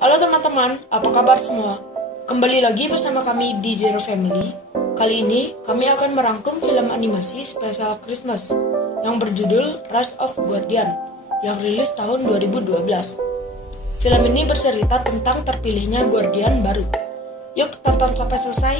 Halo teman-teman, apa kabar semua? Kembali lagi bersama kami di Zero Family. Kali ini kami akan merangkum film animasi spesial Christmas yang berjudul Rise of Guardian yang rilis tahun 2012. Film ini bercerita tentang terpilihnya Guardian baru. Yuk tonton sampai selesai.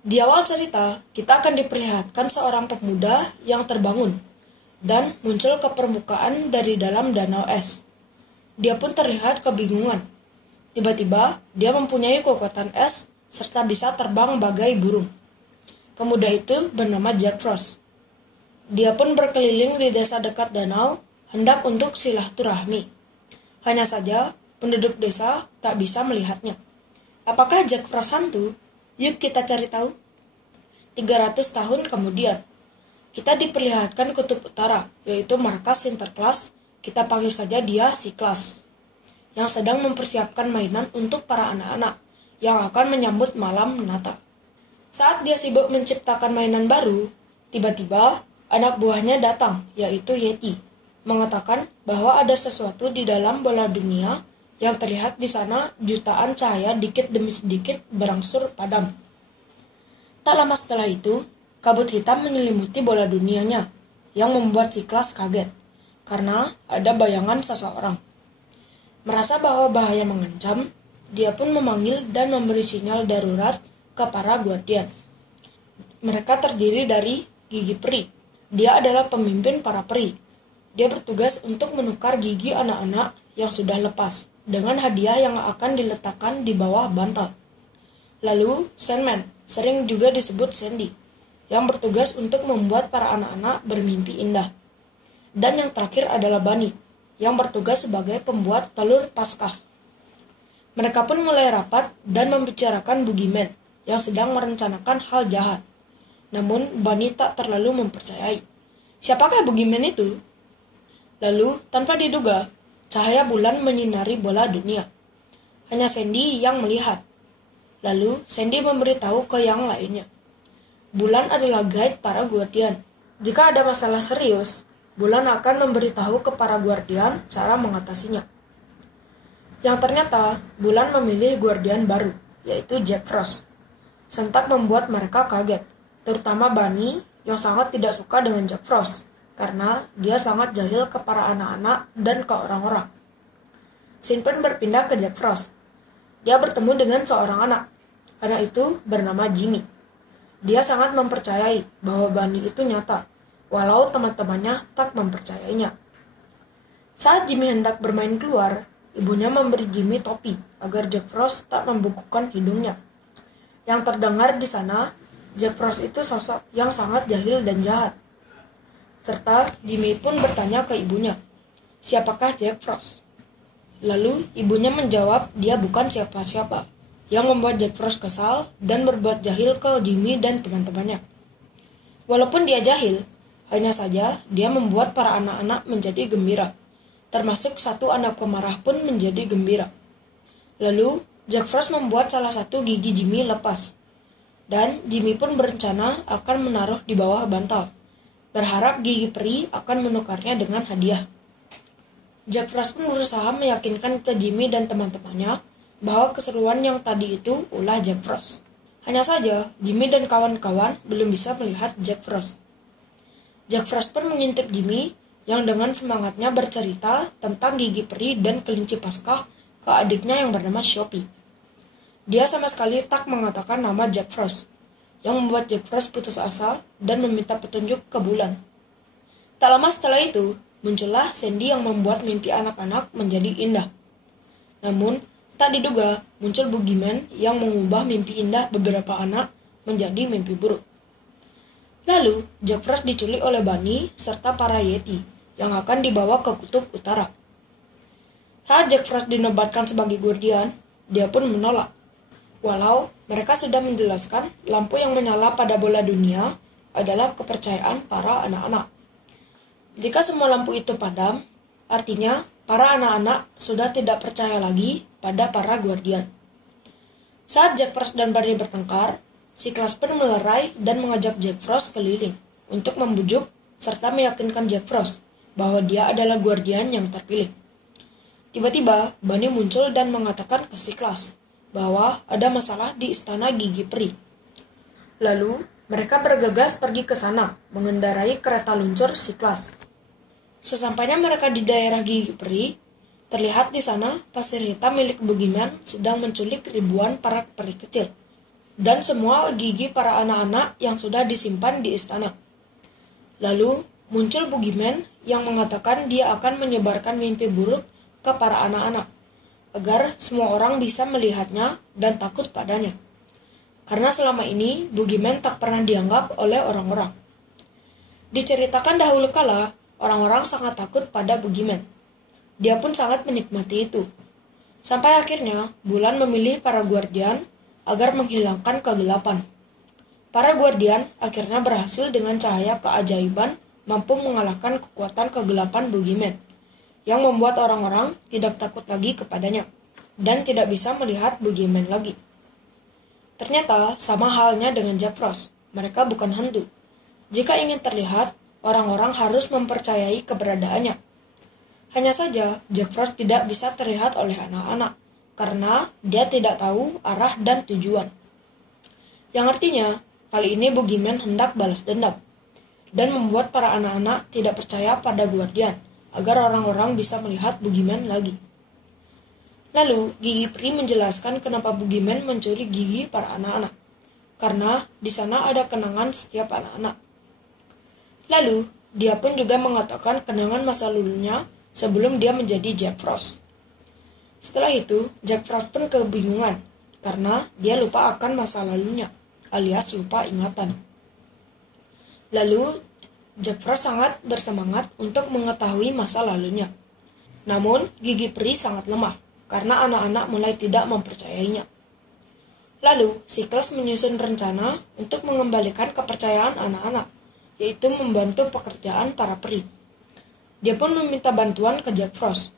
Di awal cerita, kita akan diperlihatkan seorang pemuda yang terbangun dan muncul ke permukaan dari dalam danau es. Dia pun terlihat kebingungan. Tiba-tiba, dia mempunyai kekuatan es serta bisa terbang bagai burung. Pemuda itu bernama Jack Frost. Dia pun berkeliling di desa dekat danau, hendak untuk silaturahmi. Hanya saja, penduduk desa tak bisa melihatnya. Apakah Jack Frost hantu? Yuk kita cari tahu. 300 tahun kemudian, kita diperlihatkan kutub utara, yaitu markas Sinterklas, kita panggil saja dia si Klas, yang sedang mempersiapkan mainan untuk para anak-anak yang akan menyambut malam Natal. Saat dia sibuk menciptakan mainan baru, tiba-tiba anak buahnya datang, yaitu Yeti, mengatakan bahwa ada sesuatu di dalam bola dunia yang terlihat di sana jutaan cahaya dikit demi sedikit berangsur padam. Tak lama setelah itu, kabut hitam menyelimuti bola dunianya, yang membuat si Klas kaget, karena ada bayangan seseorang. Merasa bahwa bahaya mengancam, dia pun memanggil dan memberi sinyal darurat ke para Guardian. Mereka terdiri dari Gigi Peri. Dia adalah pemimpin para peri. Dia bertugas untuk menukar gigi anak-anak yang sudah lepas dengan hadiah yang akan diletakkan di bawah bantal. Lalu, Sandman, sering juga disebut Sandy, yang bertugas untuk membuat para anak-anak bermimpi indah. Dan yang terakhir adalah Bunny, yang bertugas sebagai pembuat telur Paskah. Mereka pun mulai rapat dan membicarakan Boogeyman, yang sedang merencanakan hal jahat. Namun, Bunny tak terlalu mempercayai. Siapakah Boogeyman itu? Lalu, tanpa diduga, cahaya bulan menyinari bola dunia. Hanya Sandy yang melihat. Lalu, Sandy memberitahu ke yang lainnya. Bulan adalah guide para Guardian. Jika ada masalah serius, Bulan akan memberitahu ke para Guardian cara mengatasinya. Yang ternyata, Bulan memilih Guardian baru, yaitu Jack Frost. Sontak membuat mereka kaget, terutama Bunny yang sangat tidak suka dengan Jack Frost, karena dia sangat jahil ke para anak-anak dan ke orang-orang. Scene pun berpindah ke Jack Frost. Dia bertemu dengan seorang anak. Anak itu bernama Jimmy. Dia sangat mempercayai bahwa Bunny itu nyata, walau teman-temannya tak mempercayainya. Saat Jimmy hendak bermain keluar, ibunya memberi Jimmy topi agar Jack Frost tak membungkukkan hidungnya. Yang terdengar di sana, Jack Frost itu sosok yang sangat jahil dan jahat. Serta Jimmy pun bertanya ke ibunya, siapakah Jack Frost? Lalu ibunya menjawab dia bukan siapa-siapa, yang membuat Jack Frost kesal dan berbuat jahil ke Jimmy dan teman-temannya. Walaupun dia jahil, hanya saja dia membuat para anak-anak menjadi gembira, termasuk satu anak pemarah pun menjadi gembira. Lalu Jack Frost membuat salah satu gigi Jimmy lepas, dan Jimmy pun berencana akan menaruh di bawah bantal, berharap Gigi Peri akan menukarnya dengan hadiah. Jack Frost pun berusaha meyakinkan ke Jimmy dan teman-temannya bahwa keseruan yang tadi itu ulah Jack Frost. Hanya saja, Jimmy dan kawan-kawan belum bisa melihat Jack Frost. Jack Frost pun mengintip Jimmy yang dengan semangatnya bercerita tentang Gigi Peri dan kelinci Paskah ke adiknya yang bernama Shoppy. Dia sama sekali tak mengatakan nama Jack Frost, yang membuat Jack Frost putus asa dan meminta petunjuk ke Bulan. Tak lama setelah itu, muncullah Sandy yang membuat mimpi anak-anak menjadi indah. Namun, tak diduga muncul Boogeyman yang mengubah mimpi indah beberapa anak menjadi mimpi buruk. Lalu, Jack Frost diculik oleh Bunny serta para Yeti yang akan dibawa ke kutub utara. Saat Jack Frost dinobatkan sebagai Guardian, dia pun menolak. Walau mereka sudah menjelaskan lampu yang menyala pada bola dunia adalah kepercayaan para anak-anak. Jika semua lampu itu padam, artinya para anak-anak sudah tidak percaya lagi pada para Guardian. Saat Jack Frost dan Barney bertengkar, si kelas pun melerai dan mengajak Jack Frost keliling untuk membujuk serta meyakinkan Jack Frost bahwa dia adalah guardian yang terpilih. Tiba-tiba, Barney muncul dan mengatakan ke si kelas bahwa ada masalah di istana Gigi Peri. Lalu, mereka bergegas pergi ke sana, mengendarai kereta luncur si kelas. Sesampainya mereka di daerah Gigi Peri, terlihat di sana pasir hitam milik Boogeyman sedang menculik ribuan para peri kecil dan semua gigi para anak-anak yang sudah disimpan di istana. Lalu muncul Boogeyman yang mengatakan dia akan menyebarkan mimpi buruk ke para anak-anak agar semua orang bisa melihatnya dan takut padanya. Karena selama ini Boogeyman tak pernah dianggap oleh orang-orang. Diceritakan dahulu kala, orang-orang sangat takut pada Boogeyman. Dia pun sangat menikmati itu. Sampai akhirnya, Bulan memilih para guardian agar menghilangkan kegelapan. Para guardian akhirnya berhasil dengan cahaya keajaiban mampu mengalahkan kekuatan kegelapan Boogeyman, yang membuat orang-orang tidak takut lagi kepadanya, dan tidak bisa melihat Boogeyman lagi. Ternyata, sama halnya dengan Jack Frost, mereka bukan hantu. Jika ingin terlihat, orang-orang harus mempercayai keberadaannya. Hanya saja, Jack Frost tidak bisa terlihat oleh anak-anak, karena dia tidak tahu arah dan tujuan. Yang artinya, kali ini Boogeyman hendak balas dendam, dan membuat para anak-anak tidak percaya pada guardian, agar orang-orang bisa melihat Boogeyman lagi. Lalu, Gigi Peri menjelaskan kenapa Boogeyman mencuri gigi para anak-anak, karena di sana ada kenangan setiap anak-anak. Lalu, dia pun juga mengatakan kenangan masa lalunya sebelum dia menjadi Jack Frost. Setelah itu, Jack Frost pun kebingungan karena dia lupa akan masa lalunya, alias lupa ingatan. Lalu, Jack Frost sangat bersemangat untuk mengetahui masa lalunya. Namun, Gigi Peri sangat lemah karena anak-anak mulai tidak mempercayainya. Lalu, si kelas menyusun rencana untuk mengembalikan kepercayaan anak-anak, yaitu membantu pekerjaan para peri. Dia pun meminta bantuan ke Jack Frost.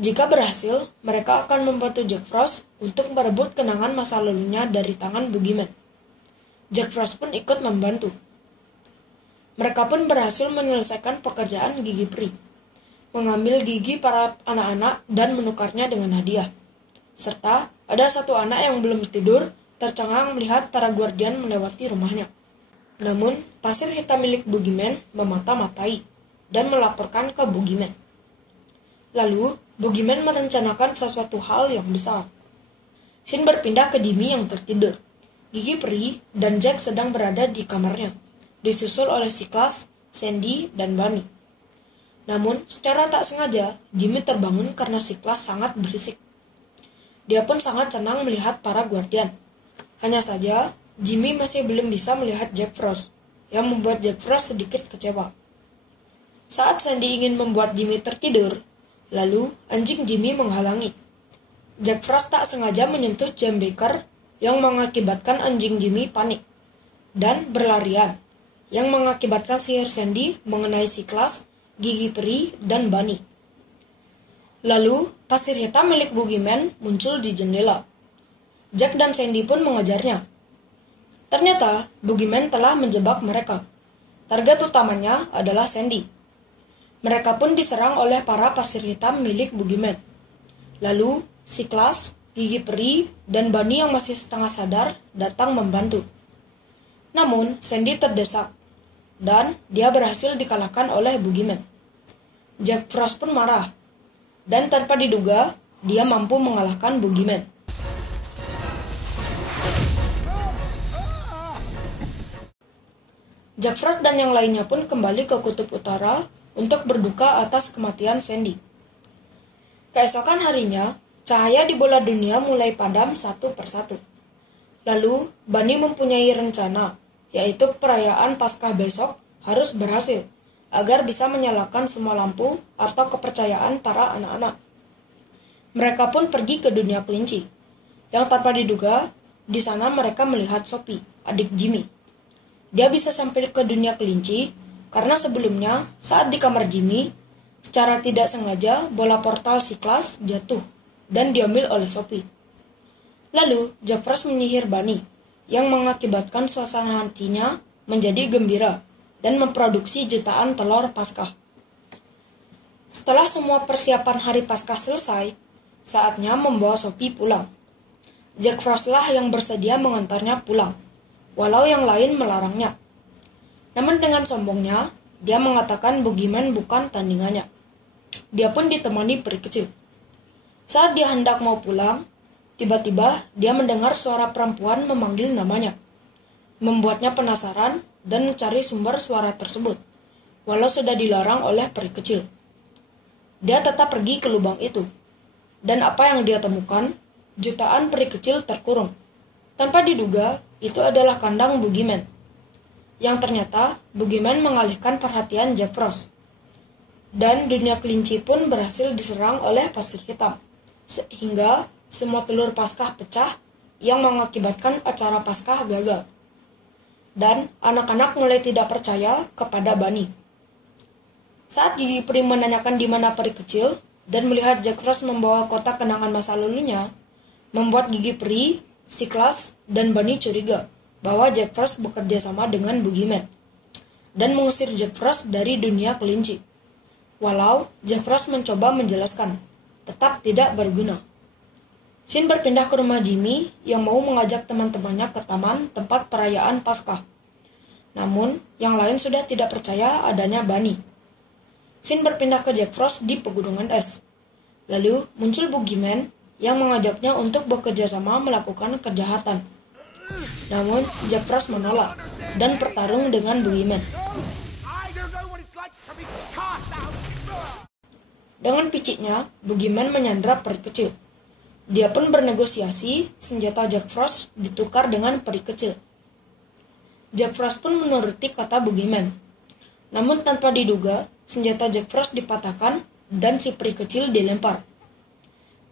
Jika berhasil, mereka akan membantu Jack Frost untuk merebut kenangan masa lalunya dari tangan Boogeyman. Jack Frost pun ikut membantu. Mereka pun berhasil menyelesaikan pekerjaan Gigi Peri, mengambil gigi para anak-anak dan menukarnya dengan hadiah. Serta ada satu anak yang belum tidur tercengang melihat para guardian melewati rumahnya. Namun, pasir hitam milik Boogeyman memata-matai dan melaporkan ke Boogeyman. Lalu, Boogeyman merencanakan sesuatu hal yang besar. Scene berpindah ke Jimmy yang tertidur. Gigi Peri dan Jack sedang berada di kamarnya, disusul oleh si kelas, Sandy, dan Bunny. Namun, secara tak sengaja, Jimmy terbangun karena si kelas sangat berisik. Dia pun sangat senang melihat para guardian. Hanya saja, Jimmy masih belum bisa melihat Jack Frost, yang membuat Jack Frost sedikit kecewa. Saat Sandy ingin membuat Jimmy tertidur, lalu anjing Jimmy menghalangi. Jack Frost tak sengaja menyentuh Jim Baker yang mengakibatkan anjing Jimmy panik dan berlarian, yang mengakibatkan sihir Sandy mengenai si kelas, Gigi Peri, dan Bunny. Lalu, pasir hitam milik Boogeyman muncul di jendela. Jack dan Sandy pun mengejarnya. Ternyata, Boogeyman telah menjebak mereka. Target utamanya adalah Sandy. Mereka pun diserang oleh para pasir hitam milik Boogeyman. Lalu, si kelas, Gigi Peri, dan Bunny yang masih setengah sadar datang membantu. Namun, Sandy terdesak, dan dia berhasil dikalahkan oleh Boogeyman. Jack Frost pun marah, dan tanpa diduga, dia mampu mengalahkan Boogeyman. Jack Frost dan yang lainnya pun kembali ke Kutub Utara untuk berduka atas kematian Sandy. Keesokan harinya, cahaya di bola dunia mulai padam satu persatu. Lalu, Bunny mempunyai rencana, yaitu perayaan Paskah besok harus berhasil, agar bisa menyalakan semua lampu atau kepercayaan para anak-anak. Mereka pun pergi ke dunia kelinci, yang tanpa diduga, di sana mereka melihat Sophie, adik Jimmy. Dia bisa sampai ke dunia kelinci, karena sebelumnya, saat di kamar Jimmy, secara tidak sengaja bola portal si kelas jatuh dan diambil oleh Sophie. Lalu Jack Frost menyihir Bunny, yang mengakibatkan suasana hatinya menjadi gembira dan memproduksi jutaan telur Paskah. Setelah semua persiapan hari Paskah selesai, saatnya membawa Sophie pulang. Jack Frost lah yang bersedia mengantarnya pulang, walau yang lain melarangnya. Namun dengan sombongnya, dia mengatakan Boogeyman bukan tandingannya. Dia pun ditemani peri kecil. Saat dia hendak mau pulang, tiba-tiba dia mendengar suara perempuan memanggil namanya. Membuatnya penasaran dan mencari sumber suara tersebut, walau sudah dilarang oleh peri kecil. Dia tetap pergi ke lubang itu. Dan apa yang dia temukan? Jutaan peri kecil terkurung. Tanpa diduga, itu adalah kandang Boogeyman. Yang ternyata, Boogeyman mengalihkan perhatian Jack Frost. Dan dunia kelinci pun berhasil diserang oleh pasir hitam. Sehingga semua telur Paskah pecah yang mengakibatkan acara Paskah gagal. Dan anak-anak mulai tidak percaya kepada Bunny. Saat Gigi Peri menanyakan di mana peri kecil dan melihat Jack Frost membawa kotak kenangan masa lalunya, membuat Gigi Peri, Cyclops, dan Bunny curiga bahwa Jack Frost bekerja sama dengan Boogeyman dan mengusir Jack Frost dari dunia kelinci. Walau Jack Frost mencoba menjelaskan, tetap tidak berguna. Sin berpindah ke rumah Jimmy yang mau mengajak teman-temannya ke taman tempat perayaan Paskah. Namun, yang lain sudah tidak percaya adanya Bunny. Sin berpindah ke Jack Frost di pegunungan es. Lalu muncul Boogeyman yang mengajaknya untuk bekerja sama melakukan kejahatan. Namun Jack Frost menolak dan bertarung dengan Boogeyman. Dengan piciknya, Boogeyman menyandra peri kecil. Dia pun bernegosiasi, senjata Jack Frost ditukar dengan peri kecil. Jack Frost pun menuruti kata Boogeyman. Namun tanpa diduga, senjata Jack Frost dipatahkan dan si peri kecil dilempar.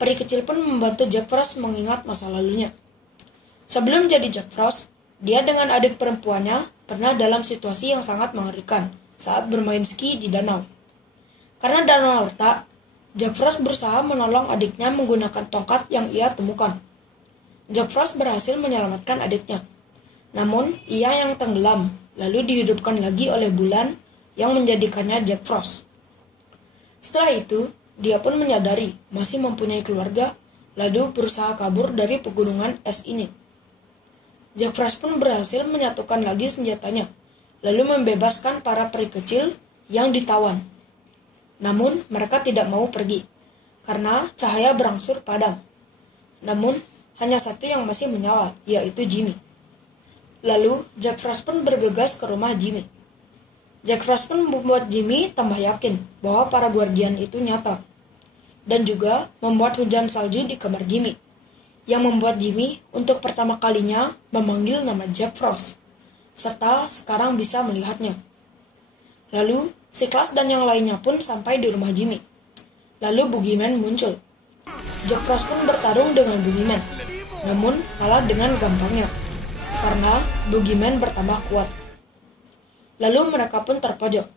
Peri kecil pun membantu Jack Frost mengingat masa lalunya. Sebelum jadi Jack Frost, dia dengan adik perempuannya pernah dalam situasi yang sangat mengerikan saat bermain ski di danau. Karena danau retak, Jack Frost berusaha menolong adiknya menggunakan tongkat yang ia temukan. Jack Frost berhasil menyelamatkan adiknya. Namun, ia yang tenggelam, lalu dihidupkan lagi oleh bulan yang menjadikannya Jack Frost. Setelah itu, dia pun menyadari masih mempunyai keluarga, lalu berusaha kabur dari pegunungan es ini. Jack Frost pun berhasil menyatukan lagi senjatanya, lalu membebaskan para peri kecil yang ditawan. Namun, mereka tidak mau pergi, karena cahaya berangsur padam. Namun, hanya satu yang masih menyala, yaitu Jimmy. Lalu, Jack Frost pun bergegas ke rumah Jimmy. Jack Frost pun membuat Jimmy tambah yakin bahwa para guardian itu nyata. Dan juga membuat hujan salju di kamar Jimmy, yang membuat Jimmy untuk pertama kalinya memanggil nama Jack Frost, serta sekarang bisa melihatnya. Lalu, Cyclops dan yang lainnya pun sampai di rumah Jimmy. Lalu Boogeyman muncul. Jack Frost pun bertarung dengan Boogeyman, namun kalah dengan gampangnya, karena Boogeyman bertambah kuat. Lalu mereka pun terpojok.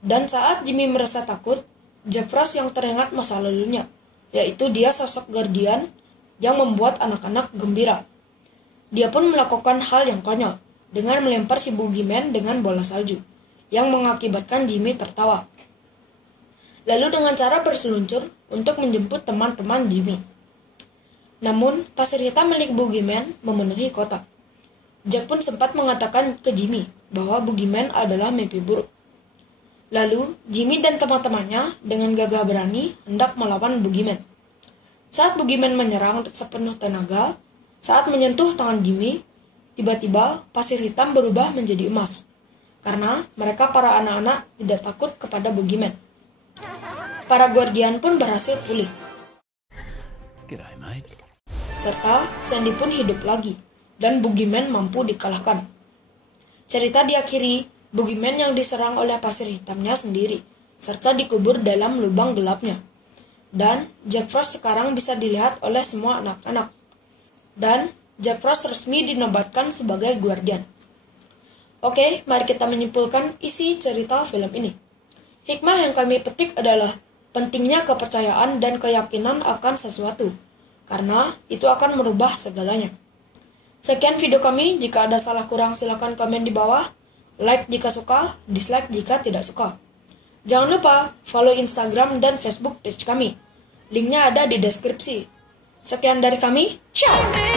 Dan saat Jimmy merasa takut, Jack Frost yang teringat masa lalunya, yaitu dia sosok guardian yang membuat anak-anak gembira. Dia pun melakukan hal yang konyol, dengan melempar si Boogeyman dengan bola salju, yang mengakibatkan Jimmy tertawa. Lalu dengan cara berseluncur untuk menjemput teman-teman Jimmy. Namun, pasir hitam milik Boogeyman memenuhi kota. Jack pun sempat mengatakan ke Jimmy bahwa Boogeyman adalah mimpi buruk. Lalu, Jimmy dan teman-temannya dengan gagah berani hendak melawan Boogeyman. Saat Boogeyman menyerang sepenuh tenaga, saat menyentuh tangan Jimmy, tiba-tiba pasir hitam berubah menjadi emas. Karena mereka para anak-anak tidak takut kepada Boogeyman. Para guardian pun berhasil pulih. G'day, mate. Serta Sandy pun hidup lagi, dan Boogeyman mampu dikalahkan. Cerita diakhiri, Boogeyman yang diserang oleh pasir hitamnya sendiri, serta dikubur dalam lubang gelapnya. Dan Jack Frost sekarang bisa dilihat oleh semua anak-anak. Dan Jack Frost resmi dinobatkan sebagai guardian. Oke, mari kita menyimpulkan isi cerita film ini. Hikmah yang kami petik adalah pentingnya kepercayaan dan keyakinan akan sesuatu. karena itu akan merubah segalanya. Sekian video kami, jika ada salah kurang silakan komen di bawah, like jika suka, dislike jika tidak suka. Jangan lupa follow Instagram dan Facebook page kami. Linknya ada di deskripsi. Sekian dari kami, ciao!